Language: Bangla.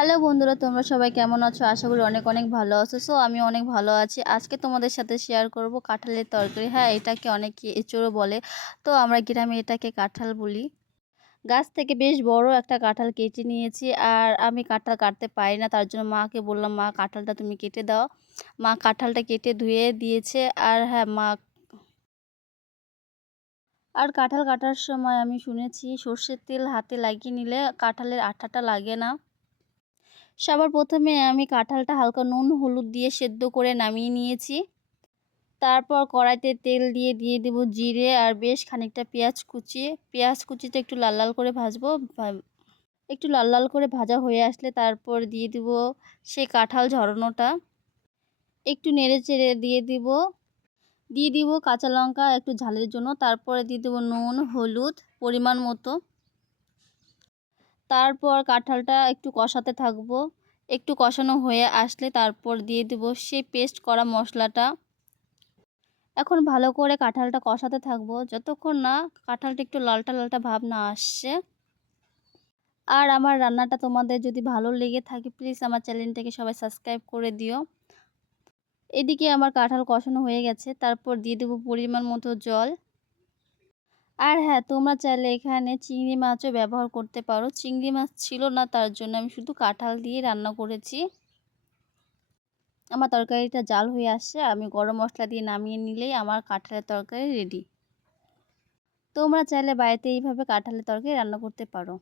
হ্যালো বন্ধুরা, তোমরা সবাই কেমন আছো? আশা করি অনেক অনেক ভালো আছো। সো আমি অনেক ভালো আছি। আজকে তোমাদের সাথে শেয়ার করব কাঁঠালের তরকারি। হ্যাঁ এটাকে অনেকে এঁচড়ও বলে। তো আমরা গ্রামে এটাকে কাঁঠাল বলি। গাছ থেকে বেশ বড় একটা কাঁঠাল কেটে নিয়েছি আর আমি কাঁঠাল কাটতে পারি না। তার জন্য মাকে বললাম, মা, কাঁঠালটা তুমি কেটে দাও। মা কাঁঠালটা কেটে ধুয়ে দিয়েছে আর হ্যাঁ মা আর কাঁঠাল কাটার সময় আমি শুনেছি সর্ষের তেল হাতে লাগিয়ে নিলে কাঁঠালের আঠাটা লাগে না। সবার প্রথমে আমি কাঁঠালটা হালকা নুন, হলুদ দিয়ে সেদ্ধ করে নামিয়ে নিয়েছি। তারপর কড়াইতে তেল দিয়ে দিয়ে দেব জিরে আর বেশ খানিকটা পেঁয়াজ কুচি। পেঁয়াজ কুচিটা একটু লাল লাল করে ভাজবো একটু লাল লাল করে ভাজা হয়ে আসলে তারপর দিয়ে দিব সেই কাঁঠাল ঝরানোটা। একটু নেড়ে চেড়ে দিয়ে দিব। দিয়ে দিব কাঁচা লঙ্কা একটু ঝালের জন্য, তারপরে দিয়ে দেবো নুন, হলুদ পরিমাণ মতো। তারপর কাঁঠালটা একটু কষাতে থাকব। একটু কষানো হয়ে আসলে তারপর দিয়ে দেবো সেই পেস্ট করা মশলাটা। এখন ভালো করে কাঁঠালটা কষাতে থাকব। যতক্ষণ না কাঁঠালটা একটু লালটা লালটা ভাব না আসছে। আর আমার রান্নাটা তোমাদের যদি ভালো লেগে থাকে প্লিজ আমার চ্যানেলটাকে সবাই সাবস্ক্রাইব করে দিও। এদিকে আমার কাঁঠাল কষানো হয়ে গেছে। তারপর দিয়ে দেবো পরিমাণ মতো জল। আর হ্যাঁ তোমরা চাইলে এখানে চিংড়ি মাছও ব্যবহার করতে পারো। চিংড়ি মাছ ছিল না, তার জন্য আমি শুধু কাঁঠাল দিয়ে রান্না করেছি। আমার তরকারিটা জাল হয়ে আসছে, আমি গরম মশলা দিয়ে নামিয়ে নিলেই আমার কাঁঠালের তরকারি রেডি তোমরা চাইলে বাড়িতে এইভাবে কাঁঠালের তরকারি রান্না করতে পারো।